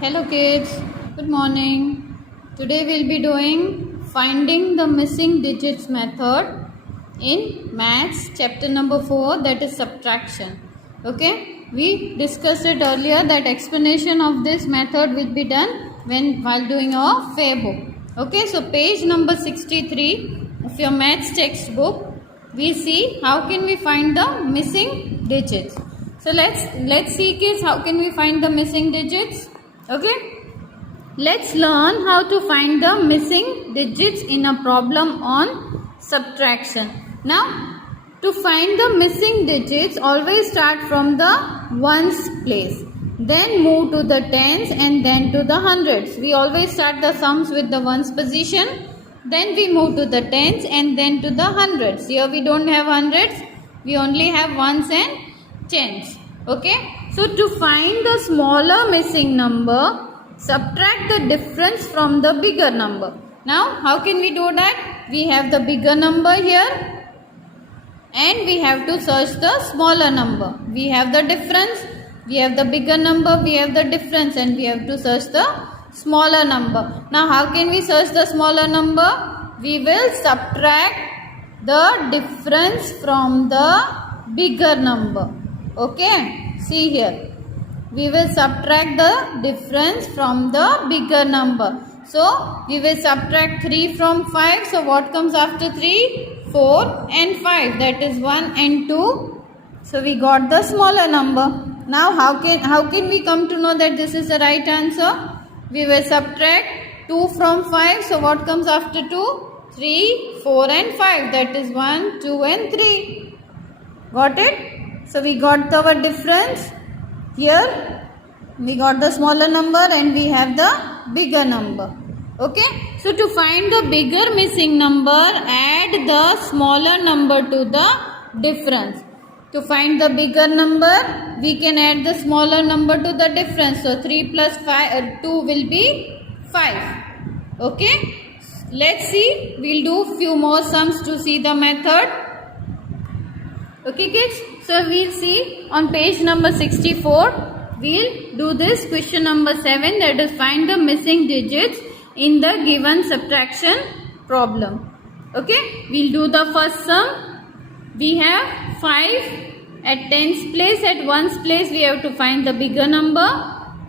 Hello kids, good morning. Today we'll be doing finding the missing digits method in maths chapter number 4, that is subtraction. Okay, we discussed it earlier that explanation of this method will be done while doing our fair book. Okay, so page number 63 of your maths textbook, we see how can we find the missing digits. So let's see kids, how can we find the missing digits. Okay, let's learn how to find the missing digits in a problem on subtraction. Now, to find the missing digits, always start from the ones place, then move to the tens and then to the hundreds. We always start the sums with the ones position, then we move to the tens and then to the hundreds. Here we don't have hundreds, we only have ones and tens. Okay, so to find the smaller missing number, subtract the difference from the bigger number. Now, how can we do that? We have the bigger number here and we have to search the smaller number. We have the difference, we have the bigger number, we have the difference, and we have to search the smaller number. Now, how can we search the smaller number? We will subtract the difference from the bigger number. Okay, see here, we will subtract the difference from the bigger number. So we will subtract 3 from 5. So what comes after 3? 4 and 5, that is 1 and 2. So we got the smaller number. Now how can we come to know that this is the right answer? We will subtract 2 from 5. So what comes after 2? 3, 4 and 5, that is 1, 2 and 3. Got it? So we got our difference. Here we got the smaller number and we have the bigger number. Okay, so to find the bigger missing number, add the smaller number to the difference. To find the bigger number, we can add the smaller number to the difference. So 3 plus 2 will be 5. Okay, let's see, we'll do few more sums to see the method. Okay kids, so we'll see on page number 64, we'll do this question number 7, that is find the missing digits in the given subtraction problem. Okay, we'll do the first sum. We have 5 at tens place, at ones place we have to find the bigger number.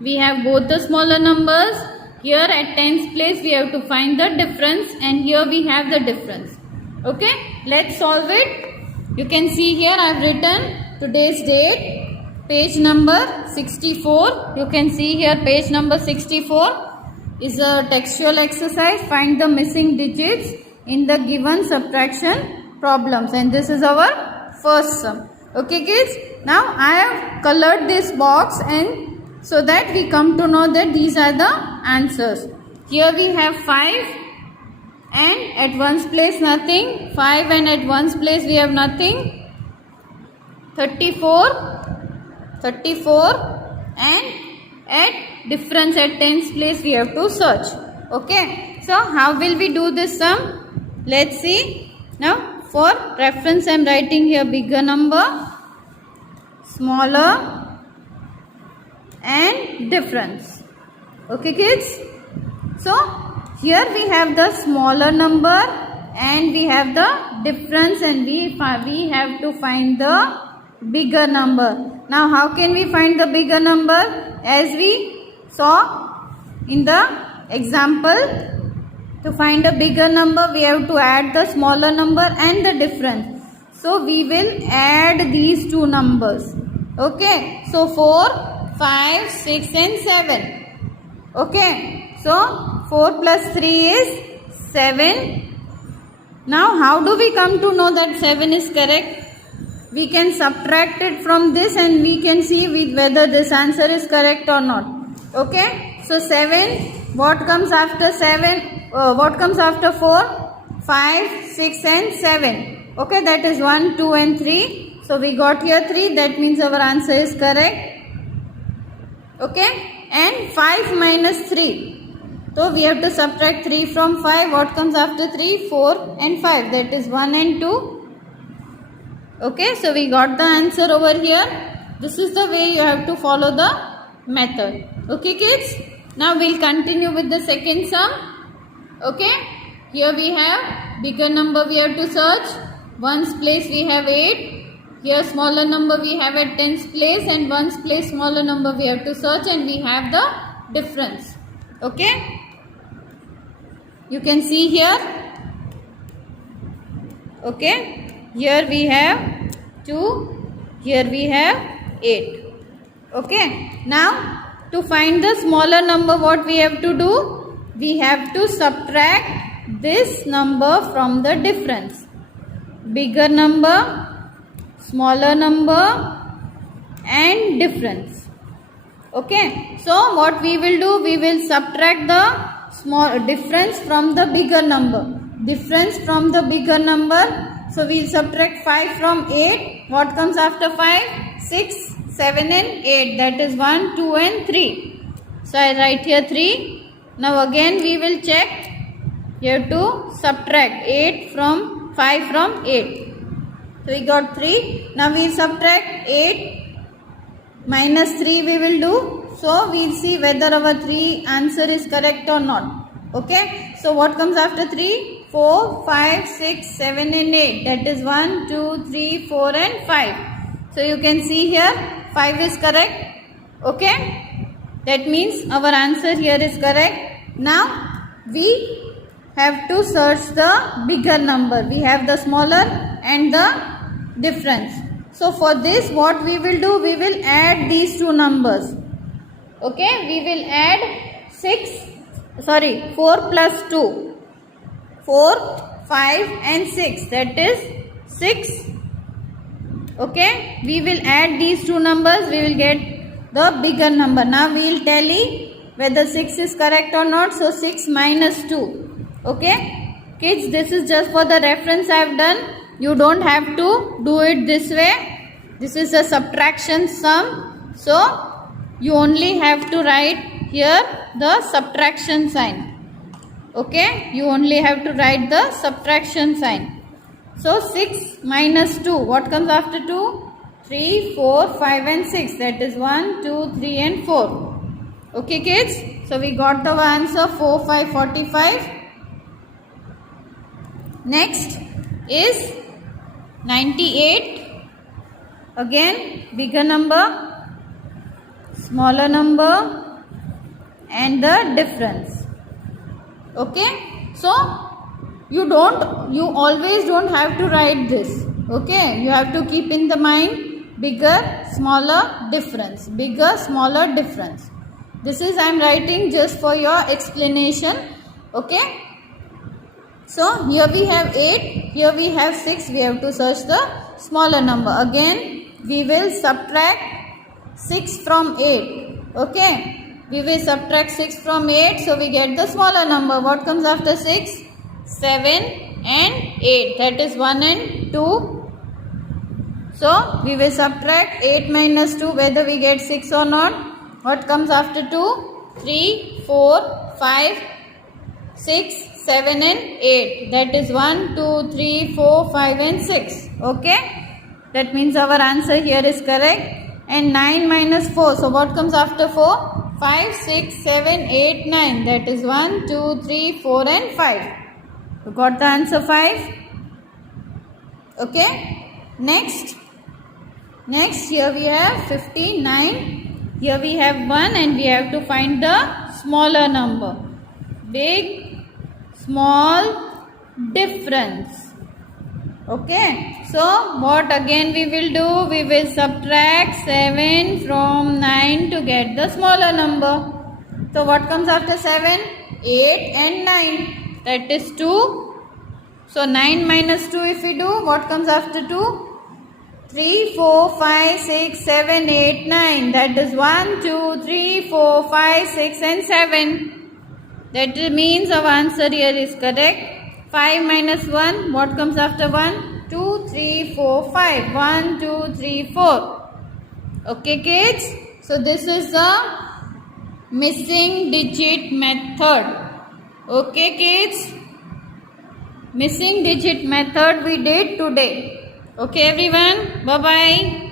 We have both the smaller numbers. Here at tens place we have to find the difference, and here we have the difference. Okay, let's solve it. You can see here I have written today's date, page number 64. You can see here page number 64 is a textual exercise. Find the missing digits in the given subtraction problems, and this is our first sum. Okay kids, now I have colored this box and so that we come to know that these are the answers. Here we have 5 and at ones place nothing, 5 and at ones place we have nothing, 34 and at difference at tens place we have to search. Okay, so how will we do this sum? Let's see. Now for reference I am writing here bigger number, smaller and difference. Okay kids, so here we have the smaller number and we have the difference, and we have to find the bigger number. Now how can we find the bigger number? As we saw in the example, to find a bigger number we have to add the smaller number and the difference. So we will add these two numbers. Okay, so 4, 5, 6 and 7. Okay, so 4 plus 3 is 7. Now how do we come to know that 7 is correct? We can subtract it from this and we can see whether this answer is correct or not. Okay, so 7, what comes after 7? What comes after 4? 5, 6 and 7. Okay, that is 1, 2 and 3. So we got here 3, that means our answer is correct. Okay, and 5 minus 3. So we have to subtract 3 from 5. What comes after 3? 4 and 5. That is 1 and 2. Okay, so we got the answer over here. This is the way you have to follow the method. Okay kids? Now we'll continue with the second sum. Okay, here we have bigger number we have to search. Ones place we have 8. Here smaller number we have at tens place, and ones place smaller number we have to search, and we have the difference. Okay, you can see here. Okay, here we have 2, here we have 8. Okay, now to find the smaller number, what we have to do? We have to subtract this number from the difference. Bigger number, smaller number and difference. Okay, so what we will do? We will subtract the small difference from the bigger number. Difference from the bigger number. So we will subtract 5 from 8. What comes after 5? 6, 7 and 8. That is 1, 2 and 3. So I write here 3. Now again we will check. You have to subtract 5 from 8. So we got 3. Now we will subtract 8 minus 3 we will do. So we will see whether our 3 answer is correct or not. Okay. So what comes after 3? 4, 5, 6, 7 and 8. That is 1, 2, 3, 4 and 5. So you can see here 5 is correct. Okay. That means our answer here is correct. Now we have to search the bigger number. We have the smaller and the difference. So for this what we will do? We will add these two numbers. Okay. We will add 4 plus 2. 4, 5 and 6. That is 6. Okay. We will add these two numbers. We will get the bigger number. Now we will tally whether 6 is correct or not. So 6 minus 2. Okay. Kids, this is just for the reference I have done. You don't have to do it this way. This is a subtraction sum. So you only have to write here the subtraction sign. Okay, you only have to write the subtraction sign. So 6 minus 2, what comes after 2? 3, 4, 5 and 6. That is 1, 2, 3 and 4. Okay kids, so we got our answer 4, 5, 45. Next is 98. Again, bigger number, smaller number and the difference. Okay, so you always don't have to write this. Okay, you have to keep in the mind bigger, smaller, difference. Bigger, smaller, difference. This is I am writing just for your explanation. Okay, so here we have 8, here we have 6. We have to search the smaller number. Again, we will subtract 6 from 8. Okay. We will subtract 6 from 8. So we get the smaller number. What comes after 6? 7 and 8. That is 1 and 2. So we will subtract 8 minus 2 whether we get 6 or not. What comes after 2? 3, 4, 5, 6, 7 and 8. That is 1, 2, 3, 4, 5 and 6. Okay. That means our answer here is correct. And 9 minus 4. So what comes after 4? 5, 6, 7, 8, 9. That is 1, 2, 3, 4 and 5. You got the answer 5. Okay. Next here we have 59. Here we have 1 and we have to find the smaller number. Big, small, difference. Okay. So what again we will do? We will subtract 7 from 9 to get the smaller number. So what comes after 7? 8 and 9. That is 2. So 9 minus 2 if we do, what comes after 2? 3, 4, 5, 6, 7, 8, 9. That is 1, 2, 3, 4, 5, 6 and 7. That means our answer here is correct. 5 minus 1, what comes after 1? 2, 3, 4, 5. 1, 2, 3, 4. Okay kids. So this is the missing digit method. Okay kids. Missing digit method we did today. Okay everyone. Bye bye.